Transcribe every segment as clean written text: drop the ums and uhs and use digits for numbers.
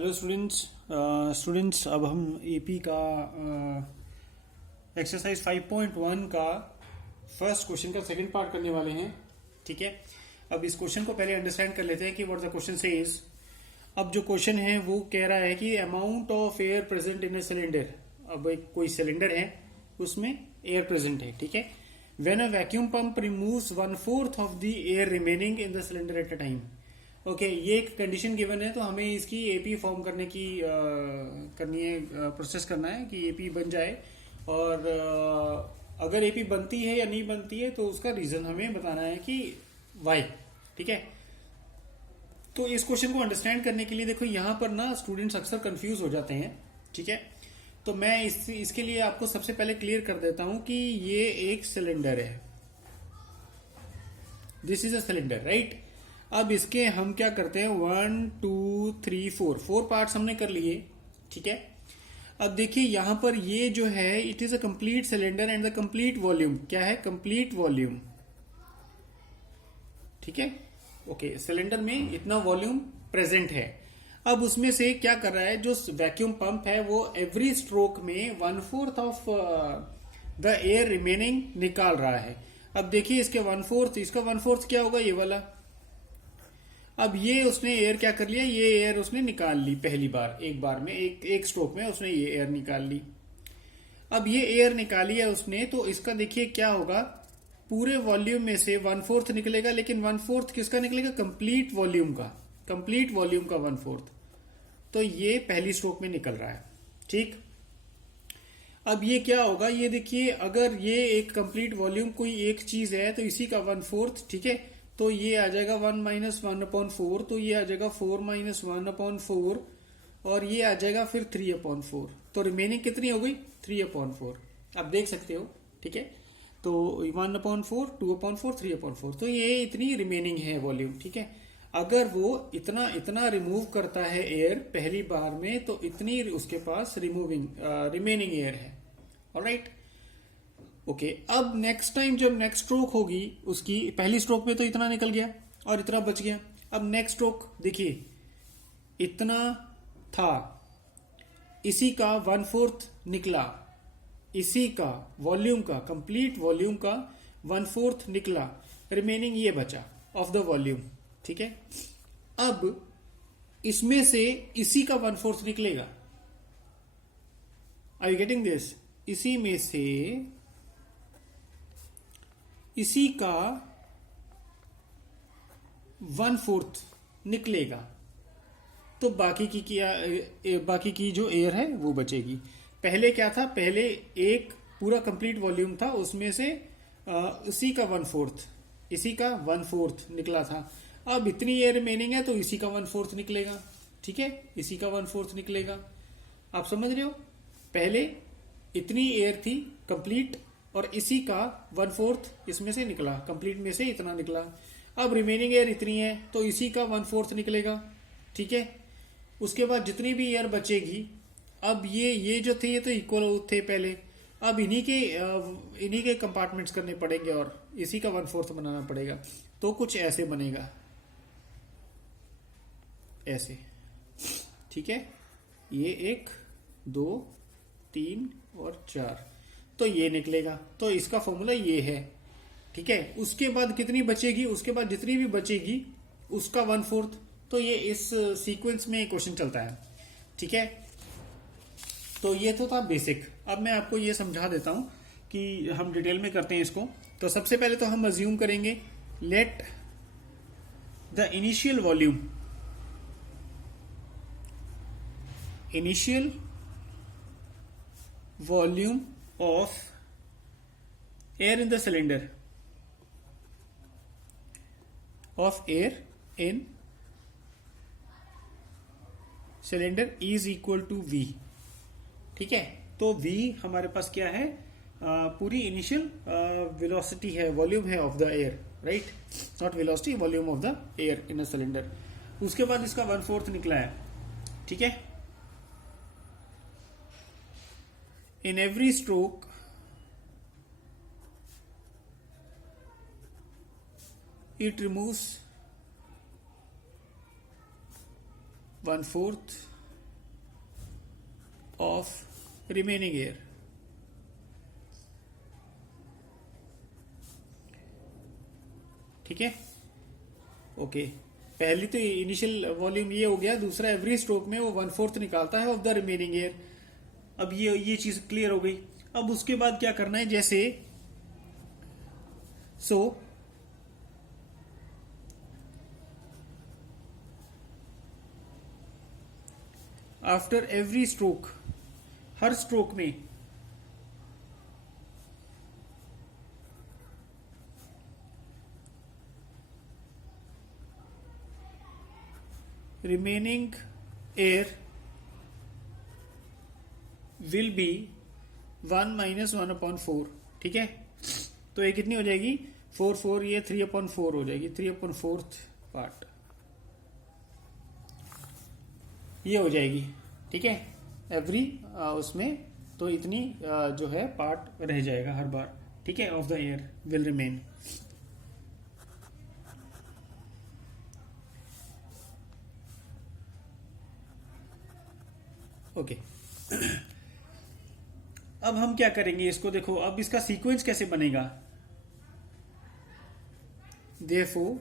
Hello students अब हम AP का एक्सरसाइज 5.1 का फर्स्ट क्वेश्चन का सेकंड पार्ट करने वाले हैं। ठीक है, अब इस क्वेश्चन को पहले अंडरस्टैंड कर लेते हैं कि व्हाट द क्वेश्चन सेज। अब जो क्वेश्चन है वो कह रहा है कि amount of air present in a cylinder. अब एक कोई सिलेंडर है, उसमें एयर प्रेजेंट है। ठीक है, when a vacuum pump removes 1/4 of the air remaining in the cylinder at a time. Okay, ये एक कंडीशन गिवन है, तो हमें इसकी एपी फॉर्म करने की करनी है, प्रोसेस करना है कि एपी बन जाए। और अगर एपी बनती है या नहीं बनती है तो उसका रीजन हमें बताना है कि वाई। ठीक है, तो इस क्वेश्चन को अंडरस्टैंड करने के लिए देखो यहां पर ना स्टूडेंट्स अक्सर कंफ्यूज हो जाते हैं। ठीक है, तो मैं इसके लिए आपको सबसे पहले क्लियर कर देता हूं कि ये एक सिलेंडर है। This is a cylinder, right. अब इसके हम क्या करते हैं, 1 2 3 4 पार्ट्स हमने कर लिए। ठीक है, अब देखिए यहां पर ये जो है it is a complete cylinder and the complete volume क्या है, कंप्लीट वॉल्यूम। ठीक है, ओके, सिलेंडर में इतना वॉल्यूम प्रेजेंट है। अब उसमें से क्या कर रहा है, जो वैक्यूम पंप है वो एवरी स्ट्रोक में 1/4 ऑफ द एयर रिमेनिंग निकाल रहा है। अब देखिए इसके 1/4, इसका 1/4 क्या होगा, ये वाला। अब ये उसने एयर क्या कर लिया, ये एयर उसने निकाल ली पहली बार, एक बार में, एक स्ट्रोक में उसने ये एयर निकाल ली। अब ये एयर निकाली है उसने, तो इसका देखिए क्या होगा, पूरे वॉल्यूम में से 1/4 निकलेगा, लेकिन 1/4 किसका निकलेगा, कंप्लीट वॉल्यूम का, कंप्लीट वॉल्यूम का 1/4। तो ये पहली स्ट्रोक में निकल रहा है। ठीक, अब ये क्या होगा, ये देखिए अगर ये एक कंप्लीट वॉल्यूम कोई एक चीज है तो इसी का 1/4। ठीक है, तो ये आ जाएगा 1 - 1/4, तो ये आ जाएगा 4 - 1/4, और ये आ जाएगा फिर 3/4। तो रिमेनिंग कितनी हो गई, 3/4। आप देख सकते हो। ठीक है, तो 1/4, 2/4, 3/4, तो ये इतनी रिमेनिंग है वॉल्यूम। ठीक है, अगर वो इतना इतना रिमूव करता है एयर पहली बार में, तो इतनी उसके पास रिमेनिंग एयर है। ऑलराइट, ओके, अब नेक्स्ट टाइम जब नेक्स्ट स्ट्रोक होगी उसकी, पहली स्ट्रोक में तो इतना निकल गया और इतना बच गया। अब नेक्स्ट स्ट्रोक देखिए, इतना था, इसी का 1/4 निकला, इसी का वॉल्यूम का, कंप्लीट वॉल्यूम का 1/4 निकला, रिमेनिंग ये बचा ऑफ द वॉल्यूम। ठीक है, अब इसमें से इसी का 1/4 निकलेगा। आर यू गेटिंग दिस, इसी में से इसी का 1/4 निकलेगा, तो बाकी की जो एयर है वो बचेगी। पहले क्या था, पहले एक पूरा कंप्लीट वॉल्यूम था, उसमें से इसी का 1/4, इसी का 1/4 निकला था। अब इतनी एयर रिमेनिंग है तो इसी का 1/4 निकलेगा। ठीक है, इसी का 1/4 निकलेगा। आप समझ रहे हो, पहले इतनी एयर थी कंप्लीट, और इसी का 1/4 इसमें से निकला, कंप्लीट में से इतना निकला। अब रिमेनिंग एयर इतनी है तो इसी का 1/4 निकलेगा। ठीक है, उसके बाद जितनी भी एयर बचेगी, अब ये जो थे ये तो इक्वल थे पहले, अब इन्हीं के कंपार्टमेंट्स करने पड़ेंगे और इसी का 1/4 बनाना पड़ेगा। तो कुछ ऐसे बनेगा, ऐसे। ठीक है, ये 1 2 3 और 4, तो ये निकलेगा। तो इसका फॉर्मूला ये है। ठीक है, उसके बाद कितनी बचेगी, उसके बाद जितनी भी बचेगी उसका 1/4। तो ये इस सीक्वेंस में क्वेश्चन चलता है। ठीक है, तो ये तो था बेसिक। अब मैं आपको ये समझा देता हूं कि हम डिटेल में करते हैं इसको। तो सबसे पहले तो हम अज्यूम करेंगे, let the initial volume of air in the cylinder, of air in cylinder is equal to V। ठीक है, तो V हमारे पास क्या है, पूरी इनिशियल वेलोसिटी है, वॉल्यूम है of the air, right, not velocity, volume of the air in a cylinder. उसके बाद इसका 1/4 निकला है। ठीक है, in every stroke it removes 1/4 of remaining air. ठीक है, ओके। पहली तो इनिशियल वॉल्यूम ये हो गया, दूसरा एवरी स्ट्रोक में वो 1/4 निकालता है ऑफ द रिमेनिंग एयर। अब ये चीज क्लियर हो गई। अब उसके बाद क्या करना है, जैसे आफ्टर एवरी स्ट्रोक, हर स्ट्रोक में रिमेनिंग एयर विल बी 1 - 1/4। ठीक है, तो ये कितनी हो जाएगी, 4 ये 3/4 हो जाएगी, 3/4 पार्ट ये हो जाएगी। ठीक है, एवरी उसमें तो इतनी जो है पार्ट रह जाएगा हर बार। ठीक है, of the air will remain. Okay, अब हम क्या करेंगे इसको, देखो अब इसका सीक्वेंस कैसे बनेगा। Therefore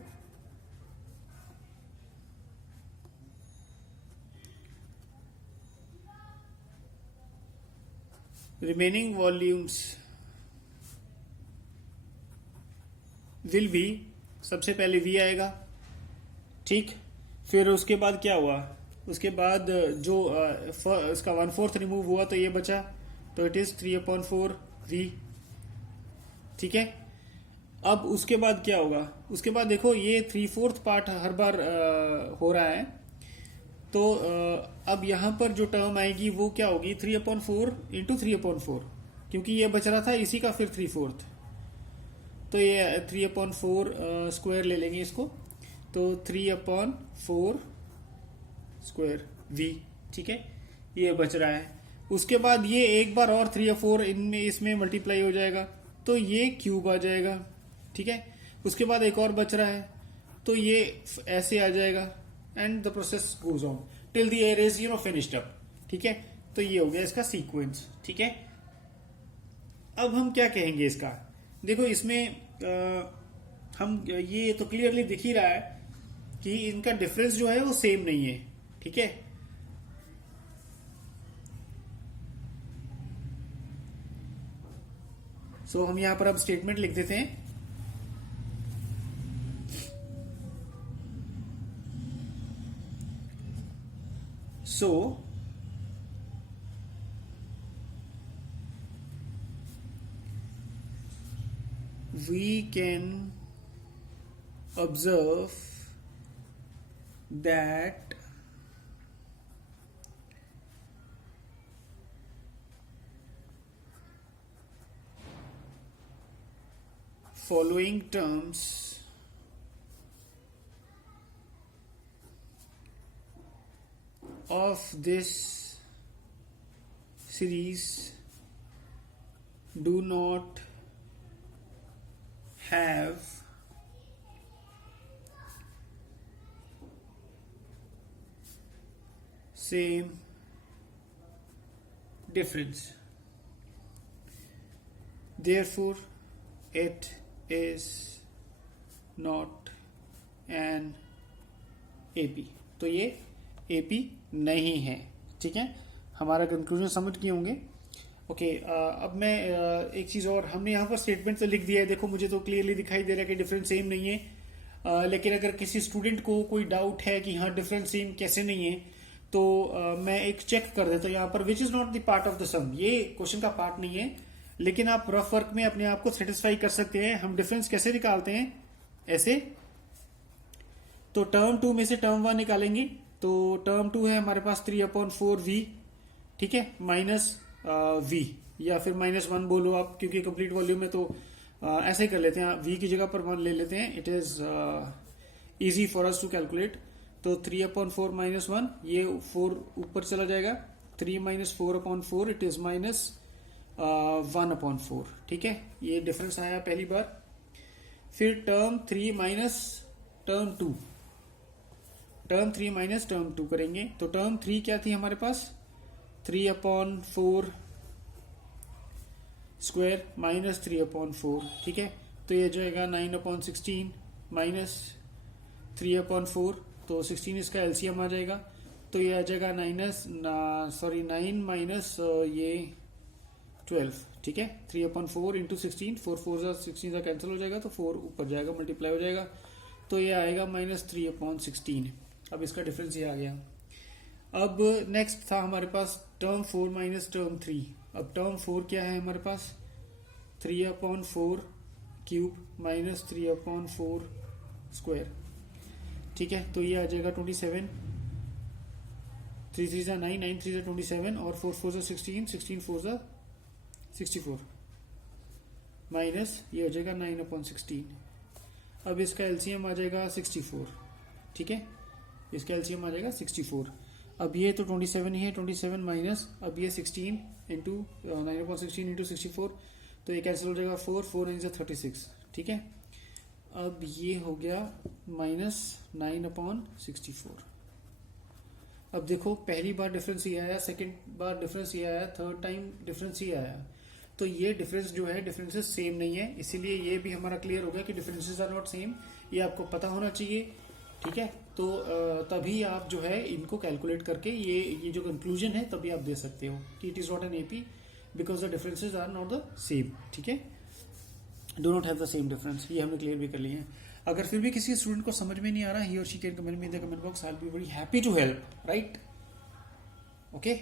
remaining volumes will be, सबसे पहले V आएगा। ठीक, फिर उसके बाद क्या हुआ, उसके बाद जो इसका 1/4 रिमूव हुआ तो ये बचा, तो इट इज 3/4 V। ठीक है, अब उसके बाद क्या होगा, उसके बाद देखो ये 3/4 पार्ट हर बार हो रहा है, तो अब यहां पर जो टर्म आएगी वो क्या होगी, 3/4 इंटू 3/4, क्योंकि ये बच रहा था इसी का फिर 3/4, तो ये 3/4 स्क्वायर ले लेंगे इसको, तो 3/4 स्क्वायर V। ठीक है, ये बच रहा है। उसके बाद ये एक बार और 3/4 इनमें इसमें मल्टीप्लाई हो जाएगा, तो ये क्यूब आ जाएगा। ठीक है, उसके बाद एक और बच रहा है, तो ये ऐसे आ जाएगा, and the process goes on till the air is finished up. ठीक है, तो ये हो गया इसका सीक्वेंस। ठीक है, अब हम क्या कहेंगे इसका, देखो इसमें हम ये तो क्लियरली दिख ही रहा है कि इनका डिफरेंस जो है वो सेम नहीं है। ठीक है, सो हम यहां पर अब स्टेटमेंट लिख देते हैं। So we can observe that following terms of this series do not have same difference, therefore it is not an AP। तो ये AP नहीं है। ठीक है, हमारा कंक्लूजन समझ किए होंगे। ओके, अब मैं एक चीज और, हमने यहाँ पर स्टेटमेंट तो लिख दिया है, देखो मुझे तो क्लियरली दिखाई दे रहा है कि डिफरेंस सेम नहीं है। लेकिन अगर किसी स्टूडेंट को कोई डाउट है कि हाँ डिफरेंस सेम कैसे नहीं है, तो मैं एक चेक कर देता हूँ यहाँ पर, which is not the part of the sum. ये क्वेश्चन का पार्ट नहीं है, लेकिन आप रफ वर्क में अपने आप को सेटिस्फाई कर सकते हैं। हम डिफरेंस कैसे निकालते हैं, ऐसे, तो टर्म 2 में से टर्म 1 निकालेंगे, तो टर्म 2 है हमारे पास 3/4 V। ठीक है, माइनस V, या फिर -1 बोलो आप, क्योंकि कंप्लीट वॉल्यूम में तो ऐसे ही कर लेते हैं, V की जगह पर 1 ले लेते हैं, it is easy for us to calculate. तो 3/4 -1, ये 4 ऊपर चला जाएगा, 3 - 4/4 इट इज -1/4। ठीक है, ये डिफरेंस आया पहली बार। फिर term 3 minus term 2, term 3 minus term 2 करेंगे, तो टर्म 3 क्या थी हमारे पास, 3/4 स्क्वायर माइनस 3/4, ठीक है। तो ये जाएगा 9/16 माइनस 3/4, तो 16 इसका एलसीएम आ जाएगा, तो ये आ जाएगा 9 माइनस ये 12, ठीक है। 3/4 इंटू 16, 4 4 16 का कैंसिल हो जाएगा, तो 4 ऊपर जाएगा, मल्टीप्लाई हो जाएगा, तो ये आएगा -3/16। अब इसका डिफरेंस ये आ गया। अब नेक्स्ट था हमारे पास टर्म 4 माइनस टर्म 3। अब टर्म 4 क्या है हमारे पास, 3/4 क्यूब माइनस 3/4 स्क्वायर, ठीक है। तो ये आ जाएगा 27, 3 3 जा 9, 9 3 जा 27, और 4 4 जा 16, 16 4 जा 64, माइनस ये हो जाएगा 9/16। अब इसका एलसीएम आ जाएगा 64, ठीक है। इसका एलसीएम आ जाएगा 64। अब ये तो 27 ही है, 27 माइनस अब ये 16 इंटू 9/16 इंटू 64, तो ये कैंसिल हो जाएगा, 4 4 9 जा 36, ठीक है। अब ये हो गया -9/64। अब देखो पहली बार डिफरेंस ये आया, सेकंड बार डिफरेंस ये आया, थर्ड टाइम डिफरेंस ये आया, तो ये डिफरेंस जो है डिफरेंसेस सेम नहीं है, इसीलिए ये भी हमारा क्लियर हो गया कि डिफरेंसेस आर नॉट सेम। ये आपको पता होना चाहिए, ठीक है। तो तभी आप जो है इनको कैलकुलेट करके ये जो कंक्लूजन है तभी आप दे सकते हो कि it is not an AP because the differences are not the same, ठीक है, do not have the same difference. ये हमने क्लियर भी कर लिया है। अगर फिर भी किसी स्टूडेंट को समझ में नहीं आ रहा, ही और she can comment me in the comment box, I will be very happy to help, right, okay,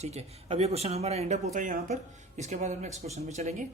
ठीक है। अब ये क्वेश्चन हमारा एंड अप होता है यहाँ पर, इसके बाद हम नेक्स्ट क्वेश्चन में चलेंगे।